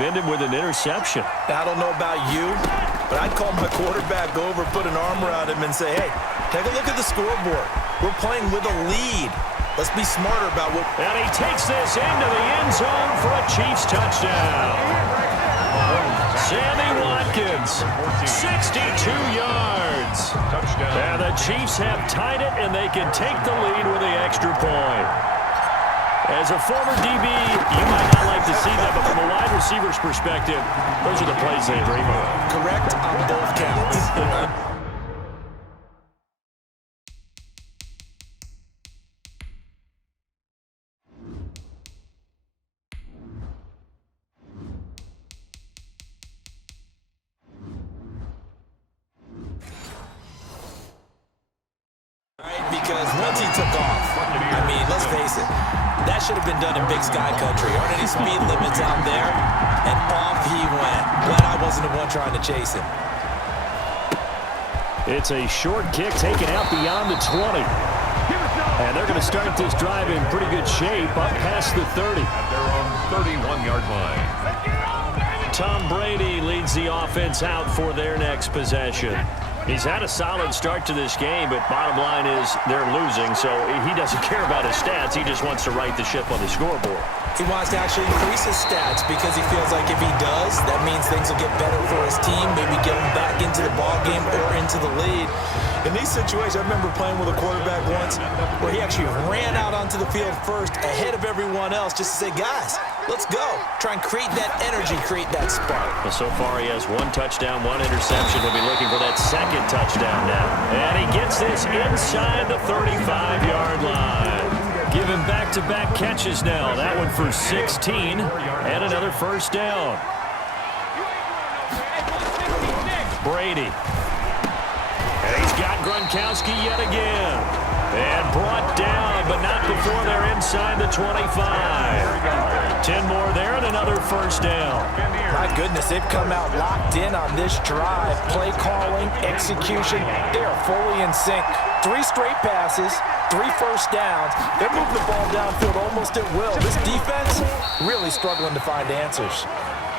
ended with an interception. I don't know about you, but I'd call my quarterback over, put an arm around him, and say, hey, take a look at the scoreboard. We're playing with a lead. Let's be smarter about what... And he takes this into the end zone for a Chiefs touchdown. Sammy Watkins, 62 yards. And the Chiefs have tied it, and they can take the lead with the extra point. As a former DB, you might not like to see that, but from a wide receiver's perspective, those are the plays they dream of. Correct on both counts. Because once he took off, I mean, let's face it, that should have been done in Big Sky Country. Aren't any speed limits out there? And off he went. Glad I wasn't the one trying to chase him. It's a short kick taken out beyond the 20. And they're going to start this drive in pretty good shape up past the 30. At their own 31-yard line. Tom Brady leads the offense out for their next possession. He's had a solid start to this game, but bottom line is they're losing, so he doesn't care about his stats. He just wants to right the ship on the scoreboard. He wants to actually increase his stats because he feels like if he does, that means things will get better for his team, maybe get him back into the ball game or into the lead. In these situations, I remember playing with a quarterback once where he actually ran out onto the field first ahead of everyone else just to say, guys, let's go. Try and create that energy, create that spark. Well, so far he has one touchdown, one interception. He'll be looking for that second touchdown now. And he gets this inside the 35-yard line. Give him back-to-back catches now. That one for 16 and another first down. Brady. And he's got Gronkowski yet again. And brought down, but not before they're inside the 25. 10 more there and another first down. My goodness, they've come out locked in on this drive. Play calling, execution, they are fully in sync. 3 straight passes, 3 first downs. They're moving the ball downfield almost at will. This defense really struggling to find answers.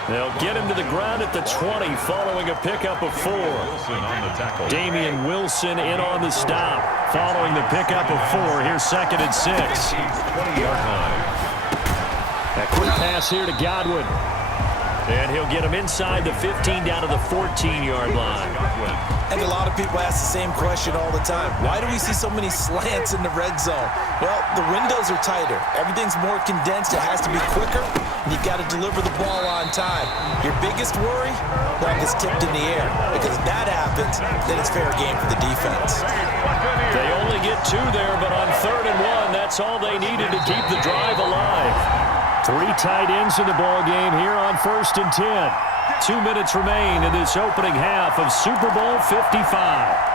They'll get him to the ground at the 20 following a pickup of 4. Damian Wilson in on the stop following the pickup of 4. Here's 2nd and 6. 20-yard line. A quick pass here to Godwin. And he'll get him inside the 15 down to the 14-yard line. And a lot of people ask the same question all the time. Why do we see so many slants in the red zone? Well, the windows are tighter. Everything's more condensed. It has to be quicker. And you've got to deliver the ball on time. Your biggest worry? Well, it's tipped in the air. Because if that happens, then it's fair game for the defense. They only get 2 there, but on 3rd and 1, that's all they needed to keep the drive alive. 3 tight ends in the ball game here on 1st and 10. 2 minutes remain in this opening half of Super Bowl 55.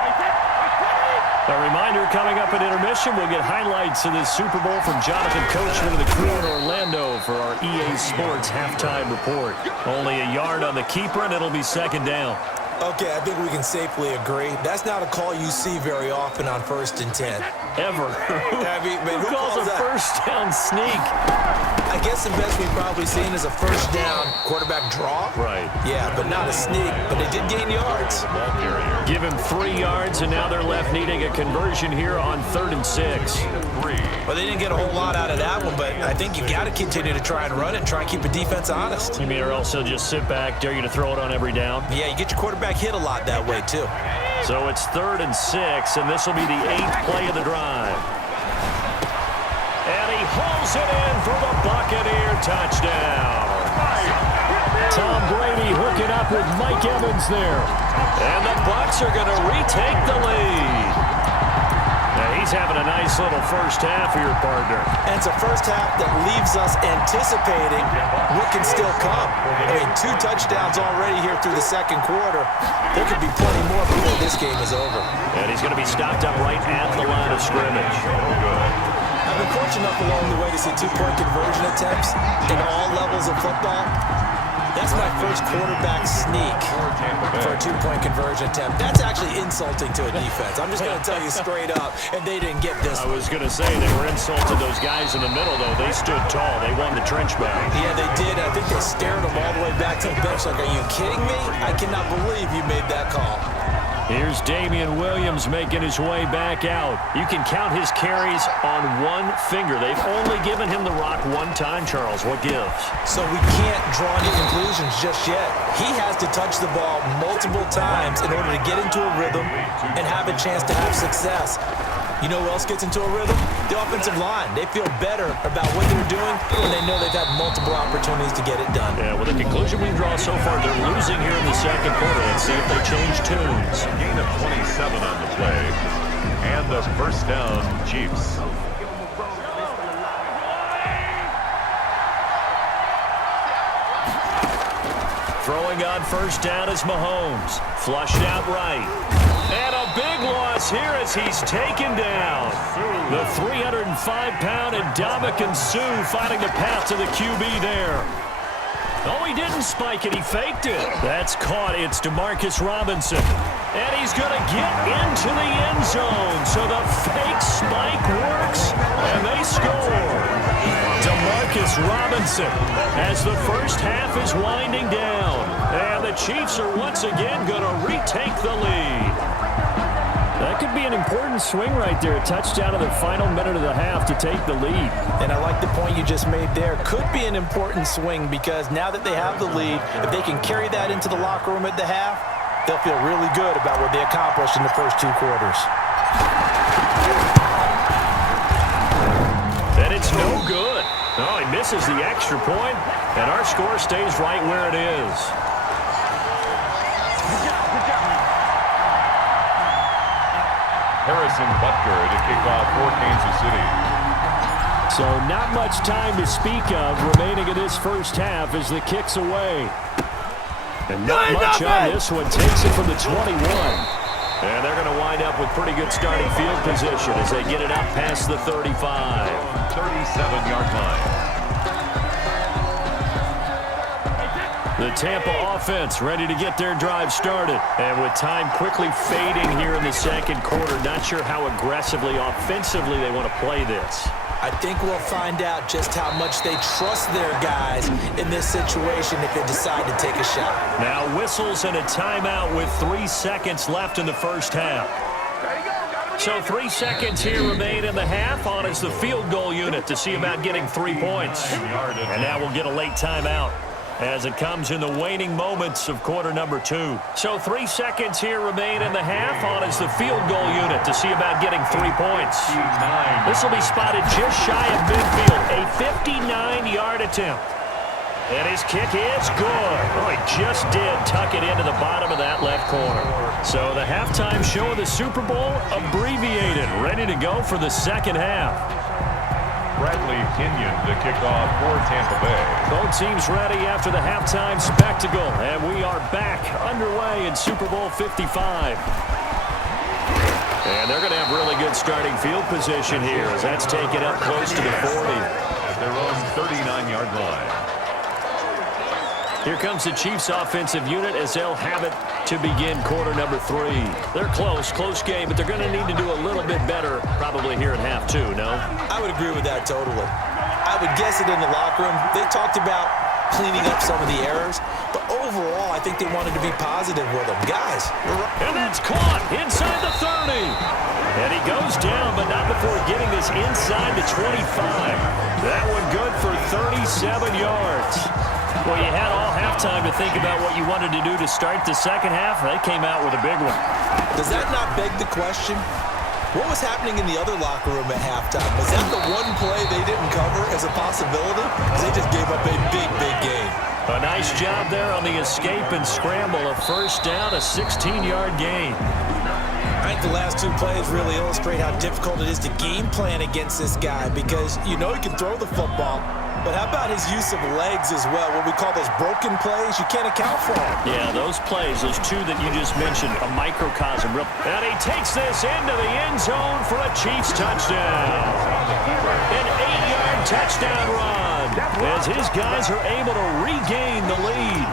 A reminder coming up at intermission, we'll get highlights of this Super Bowl from Jonathan Coachman of the crew in Orlando for our EA Sports halftime report. Only a yard on the keeper, and it'll be 2nd down. Okay, I think we can safely agree. That's not a call you see very often on 1st and 10. Ever. I mean, man, who calls a that? first down sneak? I guess the best we've probably seen is a first down quarterback draw. Right. Yeah, but not a sneak. But they did gain yards. Give him 3 yards, and now they're left needing a conversion here on 3rd and 6. Well, they didn't get a whole lot out of that one, but I think you got to continue to try and run it and try and keep the defense honest. You mean, or else they'll just sit back, dare you to throw it on every down? Yeah, you get your quarterback hit a lot that way, too. So it's 3rd and 6, and this will be the 8th play of the drive. And he hauls it in for the Buccaneer touchdown. Tom Brady hooking up with Mike Evans there. And the Bucs are going to retake the lead. Now he's having a nice little first half here, partner. And it's a first half that leaves us anticipating what can still come. I mean, 2 touchdowns already here through the 2nd quarter. There could be plenty more before this game is over. And he's going to be stopped up right at the line of scrimmage. I've been fortunate enough along the way to see 2-point conversion attempts in all levels of football. That That's my first quarterback sneak for a two-point conversion attempt. That's actually insulting to a defense. I'm just going to tell you straight up, and they didn't get this. I was going to say they were insulting those guys in the middle, though. They stood tall. They won the trench back. Yeah, they did. I think they stared them all the way back to the bench like, are you kidding me? I cannot believe you made that call. Here's Damian Williams making his way back out. You can count his carries on one finger. They've only given him the rock one time, Charles. What gives? So we can't draw any conclusions just yet. He has to touch the ball multiple times in order to get into a rhythm and have a chance to have success. You know who else gets into a rhythm? The offensive line. They feel better about what they're doing when they know they've had multiple opportunities to get it done. Yeah, well, the conclusion we draw so far, they're losing here in the second quarter. Let's see if they change tunes. Gain of 27 on the play. And the first down, Chiefs. Throwing on first down is Mahomes. Flushed out right. And a big loss here as he's taken down. The 305-pound Ndamukong Suh finding the path to the QB there. Oh, he didn't spike it. He faked it. That's caught. It's Demarcus Robinson. And he's going to get into the end zone. So the fake spike works, and they score. Demarcus Robinson as the first half is winding down. And the Chiefs are once again going to retake the lead. That could be an important swing right there. A touchdown in the final minute of the half to take the lead. And I like the point you just made there. Could be an important swing because now that they have the lead, if they can carry that into the locker room at the half, they'll feel really good about what they accomplished in the first two quarters. And it's no good. Oh, he misses the extra point, and our score stays right where it is. Harrison Butker to kick off for Kansas City. So not much time to speak of remaining in this first half as the kick's away. And not much on this one. Takes it from the 21. And they're going to wind up with pretty good starting field position as they get it out past the 35. 37-yard line. The Tampa offense ready to get their drive started. And with time quickly fading here in the second quarter, not sure how aggressively, offensively they want to play this. I think we'll find out just how much they trust their guys in this situation if they decide to take a shot. Now whistles and a timeout with 3 seconds left in the first half. So 3 seconds here remain in the half. On is the field goal unit to see about getting 3 points. And now we'll get a late timeout as it comes in the waning moments of quarter number 2. So 3 seconds here remain in the half. On is the field goal unit to see about getting 3 points. This will be spotted just shy of midfield. A 59-yard attempt. And his kick is good. Oh, he just did tuck it into the bottom of that left corner. So the halftime show of the Super Bowl abbreviated, ready to go for the second half. Bradley Kenyon to kick off for Tampa Bay. Both teams ready after the halftime spectacle. And we are back underway in Super Bowl 55. And they're going to have really good starting field position here as that's taken up close to the 40. At their own 39-yard line. Here comes the Chiefs offensive unit as they'll have it to begin quarter number 3. They're close game, but they're going to need to do a little bit better probably here in half 2, no? I would agree with that totally. I would guess it in the locker room. They talked about cleaning up some of the errors, but overall, I think they wanted to be positive with them. Guys. And that's caught inside the 30. And he goes down, but not before getting this inside the 25. That one good for 37 yards. Well, you had all halftime to think about what you wanted to do to start the second half. They came out with a big one. Does that not beg the question? What was happening in the other locker room at halftime? Was that the one play they didn't cover as a possibility? Because they just gave up a big game. A nice job there on the escape and scramble. A first down, a 16-yard gain. I think the last 2 plays really illustrate how difficult it is to game plan against this guy because you know he can throw the football. But how about his use of legs as well? What we call those broken plays, you can't account for them. Yeah, those plays, those 2 that you just mentioned, a microcosm. And he takes this into the end zone for a Chiefs touchdown. An 8-yard touchdown run as his guys are able to regain the lead.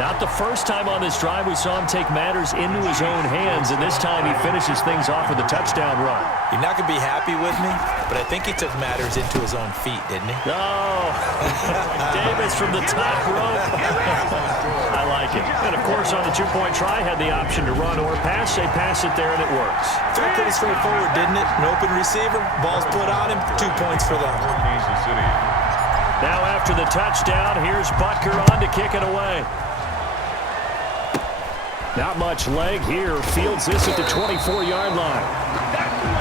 Not the first time on this drive we saw him take matters into his own hands, and this time he finishes things off with a touchdown run. You're not going to be happy with me, but I think he took matters into his own feet, didn't he? Oh, Davis from the top rope. I like it. And, of course, on the two-point try, had the option to run or pass. They pass it there, and it works. Felt pretty straightforward, didn't it? An open receiver, ball's put on him, 2 points for them. Kansas City. Now after the touchdown, here's Butker on to kick it away. Not much leg here. Fields this at the 24-yard line.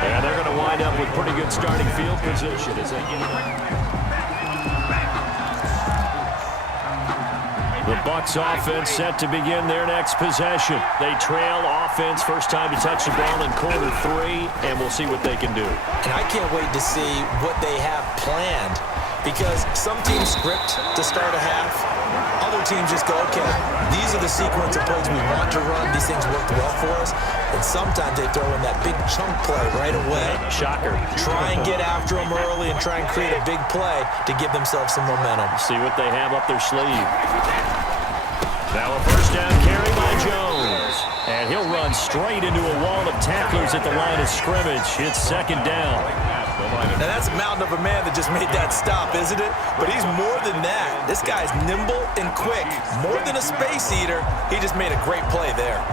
And they're going to wind up with pretty good starting field position as they get it. The Bucs offense set to begin their next possession. They trail offense, first time to touch the ball in quarter 3, and we'll see what they can do. And I can't wait to see what they have planned, because some teams script to start a half. Other teams just go, okay, these are the sequence of plays we want to run. These things worked well for us. And sometimes they throw in that big chunk play right away. Shocker. Try and get after them early and try and create a big play to give themselves some momentum. See what they have up their sleeve. Now a first down carry by Jones. And he'll run straight into a wall of tacklers at the line of scrimmage. It's second down. Now that's a mountain of a man that just made that stop, isn't it? But he's more than that. This guy's nimble and quick. More than a space eater. He just made a great play there.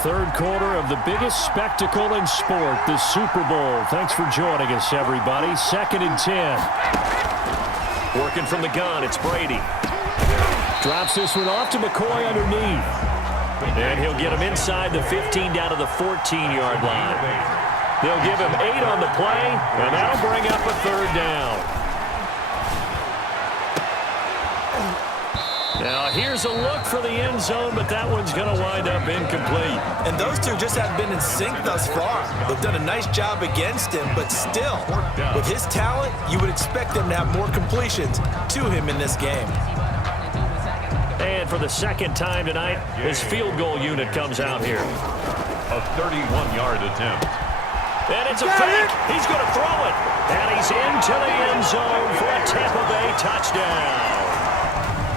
Third quarter of the biggest spectacle in sport, the Super Bowl. Thanks for joining us, everybody. 2nd and 10. Working from the gun, it's Brady. Drops this one off to McCoy underneath. And he'll get him inside the 15 down to the 14-yard line. They'll give him 8 on the play, and that'll bring up a third down. Now, here's a look for the end zone, but that one's going to wind up incomplete. And those two just haven't been in sync thus far. They've done a nice job against him, but still, with his talent, you would expect them to have more completions to him in this game. And for the second time tonight, his field goal unit comes out here. A 31-yard attempt. And it's a fake. He's going to throw it. And he's into the end zone for a Tampa Bay touchdown.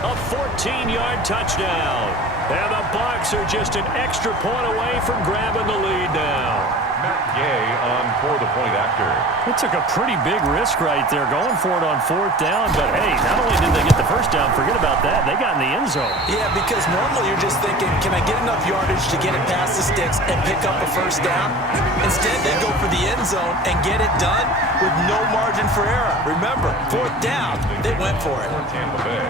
A 14-yard touchdown. And the Bucs are just an extra point away from grabbing the lead now. Matt Gay on for the point after. It took a pretty big risk right there going for it on 4th down. But, hey, not only did they get the first down, forget about that, they got in the end zone. Yeah, because normally you're just thinking, can I get enough yardage to get it past the sticks and pick up a first down? Instead, they go for the end zone and get it done with no margin for error. Remember, 4th down, they went for it. Tampa Bay.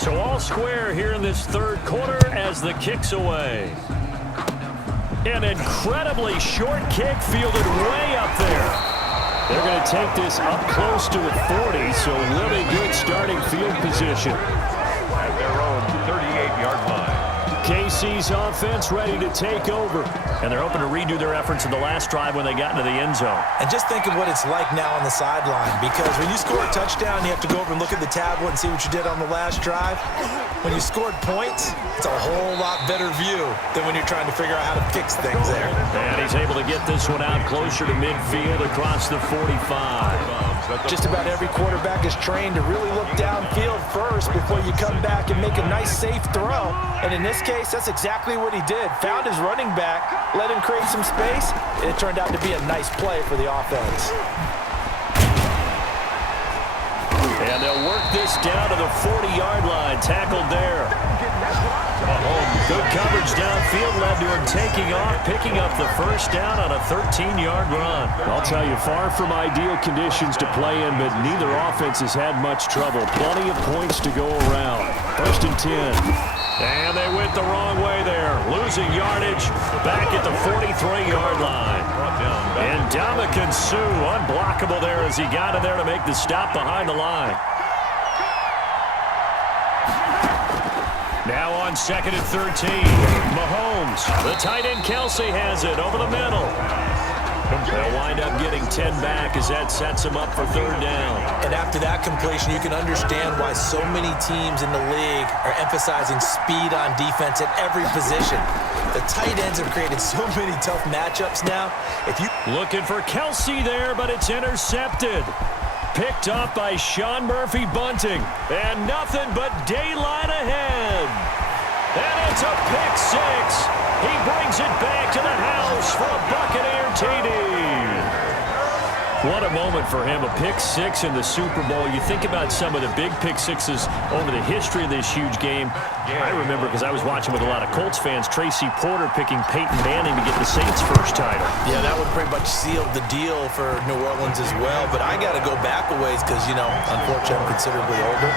So all square here in this third quarter as the kick's away. An incredibly short kick fielded way up there. They're going to take this up close to a 40, so really good starting field position. At their own 38-yard line. KC's offense ready to take over. And they're hoping to redo their efforts in the last drive when they got into the end zone. And just think of what it's like now on the sideline, because when you score a touchdown, you have to go over and look at the tablet and see what you did on the last drive. When you scored points, it's a whole lot better view than when you're trying to figure out how to fix things there. And he's able to get this one out closer to midfield across the 45. Just about every quarterback is trained to really look downfield first before you come back and make a nice, safe throw. And in this case, that's exactly what he did. Found his running back, let him create some space, and it turned out to be a nice play for the offense. And they'll work this down to the 40-yard line. Tackled there. Good coverage downfield led to him taking off, picking up the first down on a 13-yard run. I'll tell you, far from ideal conditions to play in, but neither offense has had much trouble. Plenty of points to go around. 1st and 10. And they went the wrong way there. Losing yardage back at the 43-yard line. And Ndamukong Suh unblockable there as he got in there to make the stop behind the line. Now on 2nd and 13. Mahomes. The tight end Kelce has it over the middle. They'll wind up getting 10 back as that sets him up for 3rd down. And after that completion, you can understand why so many teams in the league are emphasizing speed on defense at every position. The tight ends have created so many tough matchups now. If you looking for Kelce there, but it's intercepted. Picked up by Sean Murphy-Bunting. And nothing but daylight ahead. good. And it's a pick six. He brings it back to the house for a Buccaneer TD. What a moment for him, a pick six in the Super Bowl. You think about some of the big pick sixes over the history of this huge game. I remember, because I was watching with a lot of Colts fans, Tracy Porter picking Peyton Manning to get the Saints' first title. Yeah, that would pretty much seal the deal for New Orleans as well. But I got to go back a ways because, unfortunately, I'm considerably older.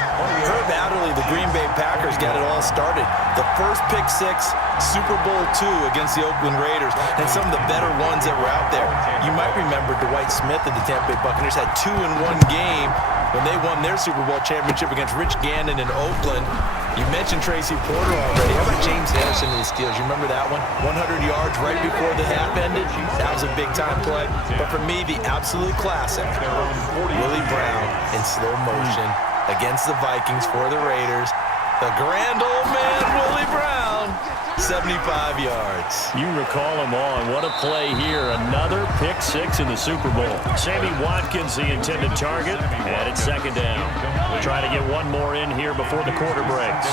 Herb Adderley, the Green Bay Packers, got it all started. The first pick six, Super Bowl II against the Oakland Raiders, and some of the better ones that were out there. You might remember Dwight Smith of the Tampa Bay Buccaneers had 2 in one game when they won their Super Bowl championship against Rich Gannon in Oakland. You mentioned Tracy Porter already. How about James Harrison of the Steelers? You remember that one? 100 yards right before the half ended. That was a big-time play. But for me, the absolute classic, Willie Brown in slow motion against the Vikings for the Raiders. The grand old man, Willie Brown, 75 yards. You recall them all, and what a play here. Another pick six in the Super Bowl. Sammy Watkins, the intended target, and it's second down. We'll try to get one more in here before the quarter breaks.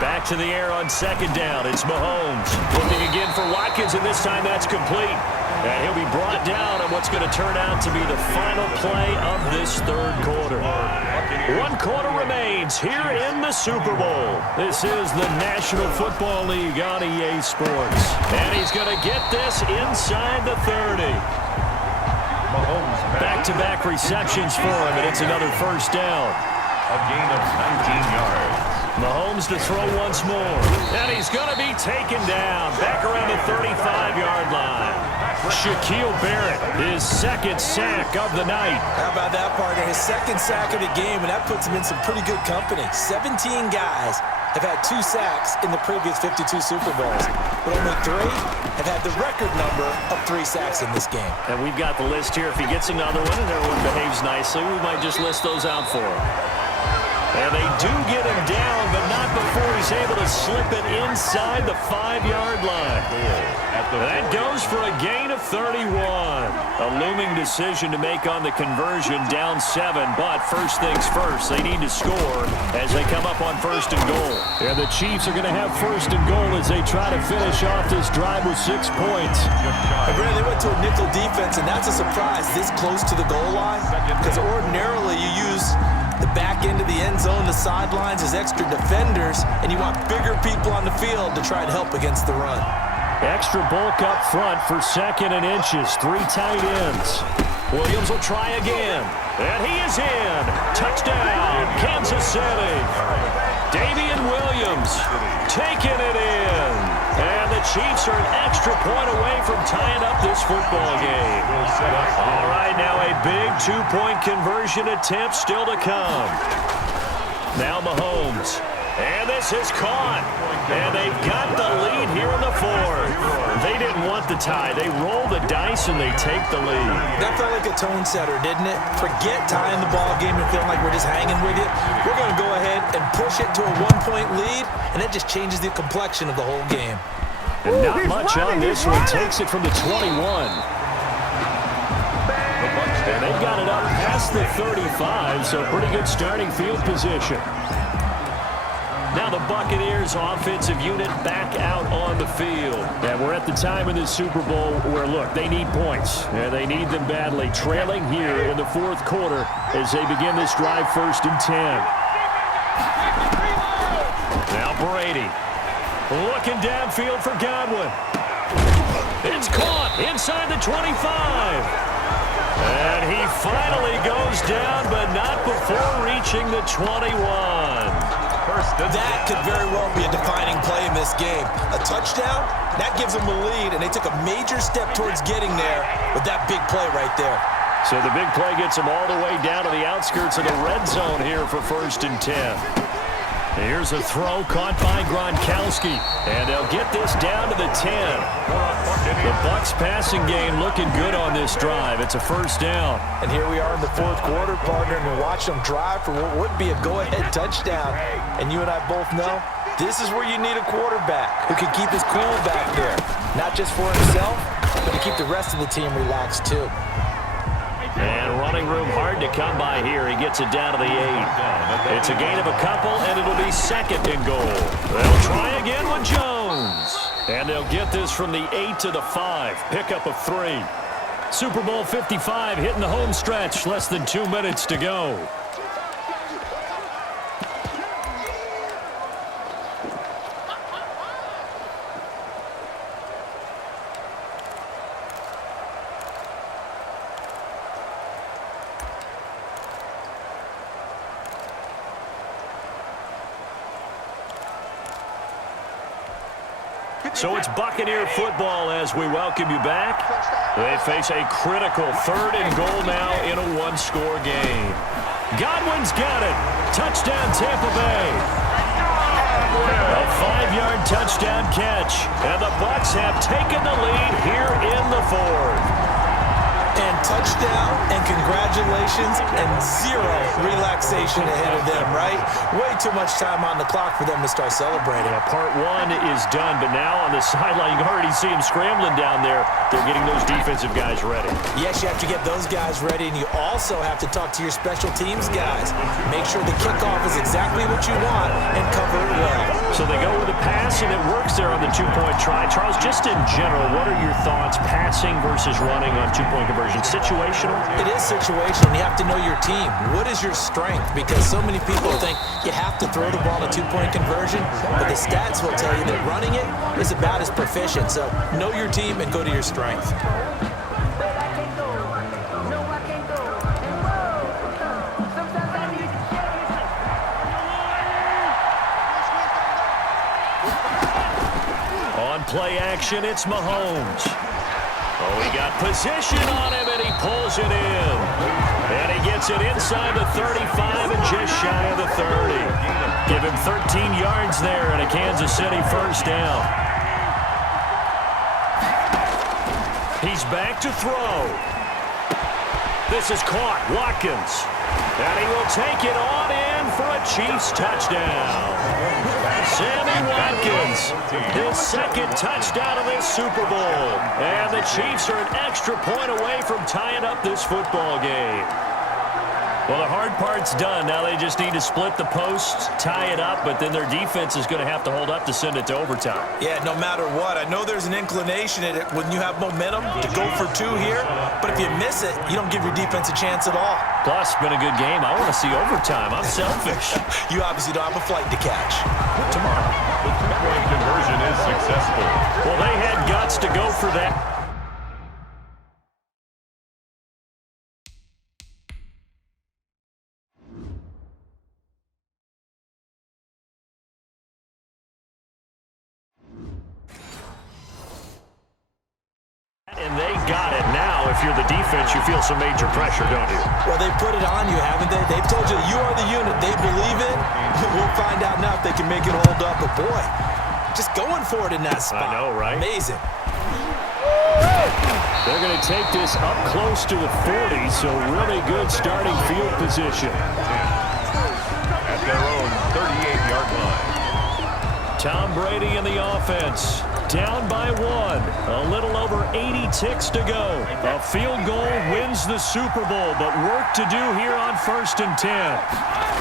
Back to the air on second down. It's Mahomes. Looking again for Watkins, and this time that's complete. And he'll be brought down on what's going to turn out to be the final play of this third quarter. 1 quarter remains here in the Super Bowl. This is the National Football League on EA Sports. And he's going to get this inside the 30. Back-to-back receptions for him, and it's another first down. A gain of 19 yards. Mahomes to throw once more. And he's going to be taken down back around the 35-yard line. Shaquille Barrett, his second sack of the night. How about that, partner? His second sack of the game, and that puts him in some pretty good company. 17 guys have had 2 sacks in the previous 52 Super Bowls, but only 3 have had the record number of 3 sacks in this game. And we've got the list here. If he gets another one and everyone behaves nicely, we might just list those out for him. And they do get him down, but not before he's able to slip it inside the 5-yard line. That goes for a gain of 31. A looming decision to make on the conversion, down 7. But first things first, they need to score as they come up on first and goal. And the Chiefs are going to have first and goal as they try to finish off this drive with 6 points. And Brandon, they went to a nickel defense, and that's a surprise this close to the goal line, because ordinarily you use the back end of the end zone, the sidelines as extra defenders, and you want bigger people on the field to try and help against the run. Extra bulk up front for 2nd and inches. 3 tight ends. Williams will try again. And he is in. Touchdown, Kansas City. Damian Williams taking it in. And the Chiefs are an extra point away from tying up this football game. All right, now a big 2-point conversion attempt still to come. Now Mahomes. And this is caught. And they've got the lead here in the 4th. They didn't want the tie. They roll the dice and they take the lead. That felt like a tone setter, didn't it? Forget tying the ball game and feeling like we're just hanging with you. We're going to go ahead and push it to a 1-point lead, and it just changes the complexion of the whole game. And not much on this one. Takes it from the 21. And they've got it up past the 35, so pretty good starting field position. Now the Buccaneers offensive unit back out on the field. And we're at the time in this Super Bowl where, look, they need points. And they need them badly. Trailing here in the 4th quarter as they begin this drive 1st and 10. Now Brady looking downfield for Godwin. It's caught inside the 25. And he finally goes down, but not before reaching the 21. That could very well be a defining play in this game. A touchdown, that gives them a lead, and they took a major step towards getting there with that big play right there. So the big play gets them all the way down to the outskirts of the red zone here for 1st and 10. Here's a throw caught by Gronkowski, and they'll get this down to the 10. The Bucs passing game looking good on this drive. It's a first down. And here we are in the 4th quarter, partner, and we're watching them drive for what would be a go-ahead touchdown. And you and I both know this is where you need a quarterback who can keep his cool back there. Not just for himself, but to keep the rest of the team relaxed too. And running room hard to come by here. He gets it down to the 8. It's a gain of a couple, and it'll be second and goal. They'll try again with Jones. And they'll get this from the 8 to the 5. Pickup of 3. Super Bowl 55 hitting the home stretch. Less than 2 minutes to go. So it's Buccaneer football as we welcome you back. They face a critical 3rd and goal now in a one-score game. Godwin's got it. Touchdown, Tampa Bay. A 5-yard touchdown catch. And the Bucs have taken the lead here in the 4th. And touchdown, and congratulations, and 0 relaxation ahead of them, right? Way too much time on the clock for them to start celebrating. Yeah, part 1 is done, but now on the sideline, you can already see them scrambling down there. They're getting those defensive guys ready. Yes, you have to get those guys ready, and you also have to talk to your special teams guys. Make sure the kickoff is exactly what you want and cover it well. So they go with a pass, and it works there on the 2-point try. Charles, just in general, what are your thoughts passing versus running on 2-point conversion? Situational? It is situational. You have to know your team. What is your strength? Because so many people think you have to throw the ball a 2-point conversion, but the stats will tell you that running it is about as proficient. So know your team and go to your strength. On play action, it's Mahomes. Oh, he got position on him, and he pulls it in. And he gets it inside the 35 and just shy of the 30. Give him 13 yards there and a Kansas City first down. He's back to throw. This is caught. Watkins. And he will take it on in for a Chiefs touchdown. Sammy Watkins, his 2nd touchdown of this Super Bowl. And the Chiefs are an extra point away from tying up this football game. Well, the hard part's done. Now they just need to split the post, tie it up, but then their defense is going to have to hold up to send it to overtime. Yeah, no matter what. I know there's an inclination in it when you have momentum to go for 2 here, but if you miss it, you don't give your defense a chance at all. Plus, been a good game. I want to see overtime. I'm selfish. You obviously don't have a flight to catch. Tomorrow. The 2-point conversion is successful. Well, they had guts to go for that. And they got it. Now, if you're the defense, you feel some major pressure, don't you? Well, they put it on you, haven't they? They've told you you are the unit. They believe it. We'll find out now if they can make it hold up. But, boy, just going for it in that spot. I know, right? Amazing. They're going to take this up close to the 40, so really good starting field position. At their own 38-yard line. Tom Brady in the offense. Down by 1. A little over 80 ticks to go. A field goal wins the Super Bowl, but work to do here on 1st and 10.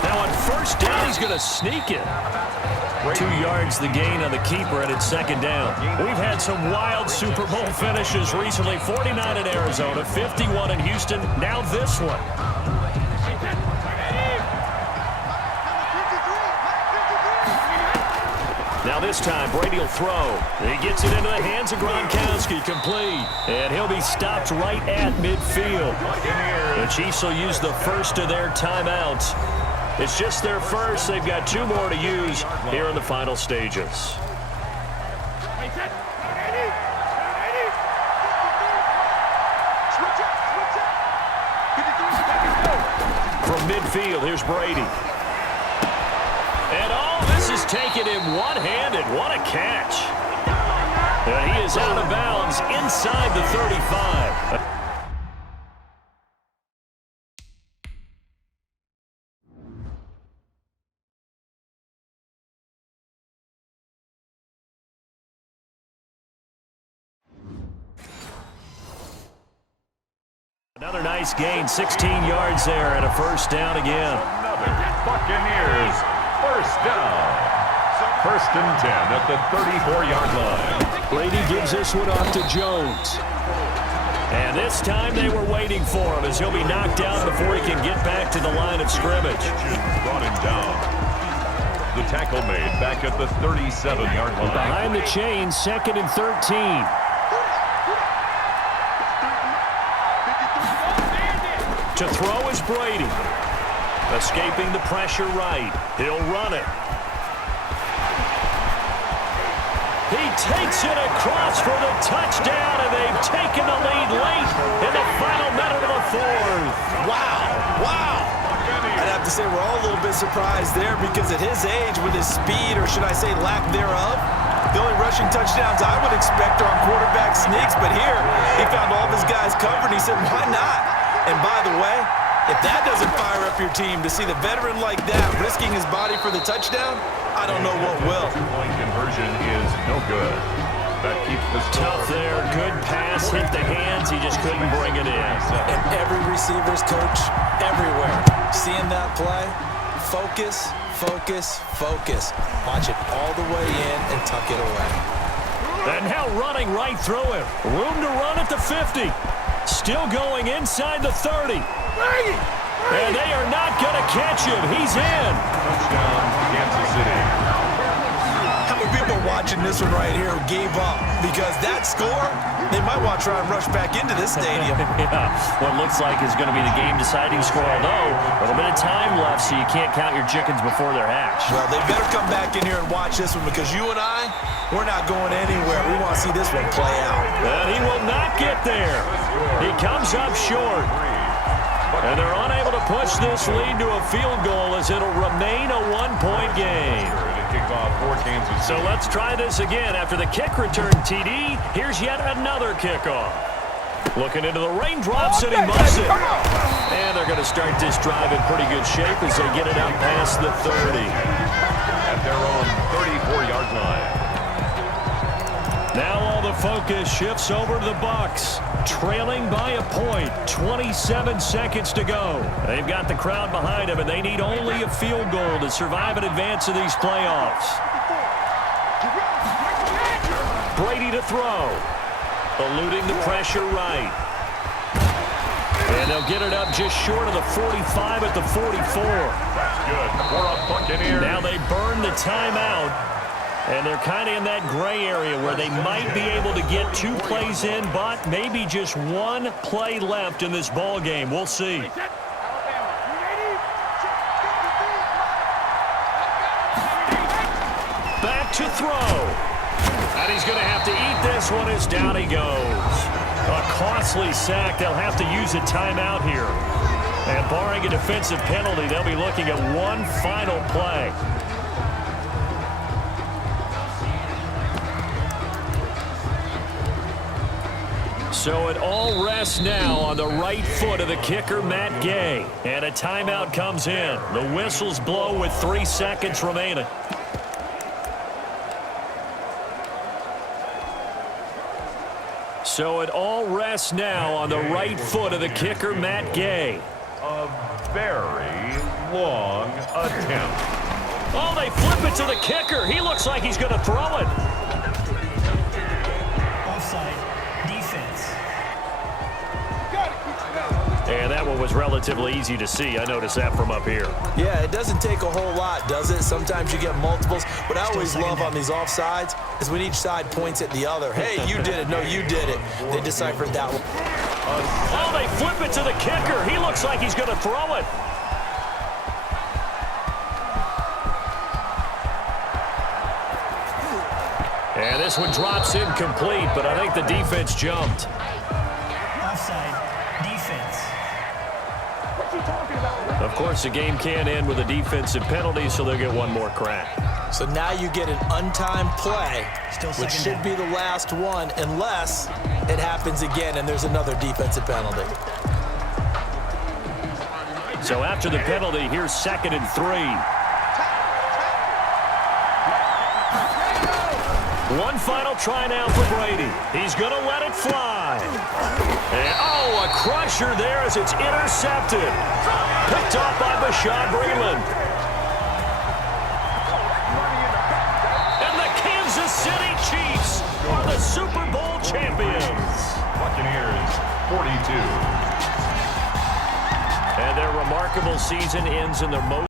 Now on 1st down, he's going to sneak it. 2 yards the gain on the keeper, and it's 2nd down. We've had some wild Super Bowl finishes recently. 49 in Arizona, 51 in Houston, now this one. Now this time, Brady will throw. He gets it into the hands of Gronkowski, complete. And he'll be stopped right at midfield. The Chiefs will use the first of their timeouts. It's just their first. They've got 2 more to use here in the final stages. From midfield, here's Brady. And all this is taken in one-handed. What a catch. And he is out of bounds inside the 35. Another nice gain, 16 yards there and a first down again. Another Buccaneers first down. First and 10 at the 34-yard line. Brady gives this one off to Jones. And this time they were waiting for him as he'll be knocked down before he can get back to the line of scrimmage. Brought him down. The tackle made back at the 37-yard line. Behind the chains, 2nd and 13. To throw is Brady. Escaping the pressure right. He'll run it. He takes it across for the touchdown, and they've taken the lead late in the final minute of the fourth. Wow. I'd have to say we're all a little bit surprised there because at his age, with his speed, or should I say lack thereof, the only rushing touchdowns I would expect are on quarterback sneaks, but here he found all of his guys covered, and he said, why not? And by the way, if that doesn't fire up your team to see the veteran like that risking his body for the touchdown, I don't know what will. Two-point conversion is no good. That keeps the score. Tough there. Good pass. Hit the hands. He just couldn't bring it in. And every receiver's coach everywhere. Seeing that play, focus. Watch it all the way in and tuck it away. And now running right through him. Room to run at the 50. Still going inside the 30. And they are not going to catch him. He's in. Touchdown, Kansas City. How many people watching this one right here gave up? Because that score, they might want to try and rush back into this stadium. Yeah, what looks like is going to be the game-deciding score, although a little bit of time left, so you can't count your chickens before they're hatched. Well, they better come back in here and watch this one because you and I, we're not going anywhere. We want to see this one play out. And he will not get there. He comes up short. And they're unable to push this lead to a field goal as it'll remain a one-point game. So let's try this again. After the kick return TD, here's yet another kickoff. Looking into the raindrops, and he muffs it. And they're going to start this drive in pretty good shape as they get it out past the 30. At their own 34-yard line. Now all the focus shifts over to the Bucs, trailing by a point, 27 seconds to go. They've got the crowd behind them, and they need only a field goal to survive and advance to these playoffs. Brady to throw, eluding the pressure right. And they'll get it up just short of the 45 at the 44. That's good for a Buccaneer. Now they burn the timeout. And they're kind of in that gray area where they might be able to get 2 plays in, but maybe just 1 play left in this ball game. We'll see. Back to throw. And he's going to have to eat this one as down he goes. A costly sack. They'll have to use a timeout here. And barring a defensive penalty, they'll be looking at 1 final play. So it all rests now on the right foot of the kicker, Matt Gay. And a timeout comes in. The whistles blow with 3 seconds remaining. So it all rests now on the right foot of the kicker, Matt Gay. A very long attempt. Oh, they flip it to the kicker. He looks like he's going to throw it. Offside. Defense. And that one was relatively easy to see. I noticed that from up here. Yeah, it doesn't take a whole lot, does it? Sometimes you get multiples. What I always love on these offsides is when each side points at the other. Hey, you did it. No, you did it. They deciphered that one. Oh, they flip it to the kicker. He looks like he's going to throw it. And this one drops incomplete, but I think the defense jumped. Offside. Defense. Of course, the game can end with a defensive penalty, so they'll get 1 more crack. So now you get an untimed play, which should be the last one, unless it happens again and there's another defensive penalty. So after the penalty, here's 2nd and 3. One final try now for Brady. He's going to let it fly. And, oh, a crusher there as it's intercepted. Picked off by Bashaud Breeland. And the Kansas City Chiefs are the Super Bowl champions. Buccaneers, 42. And their remarkable season ends in their most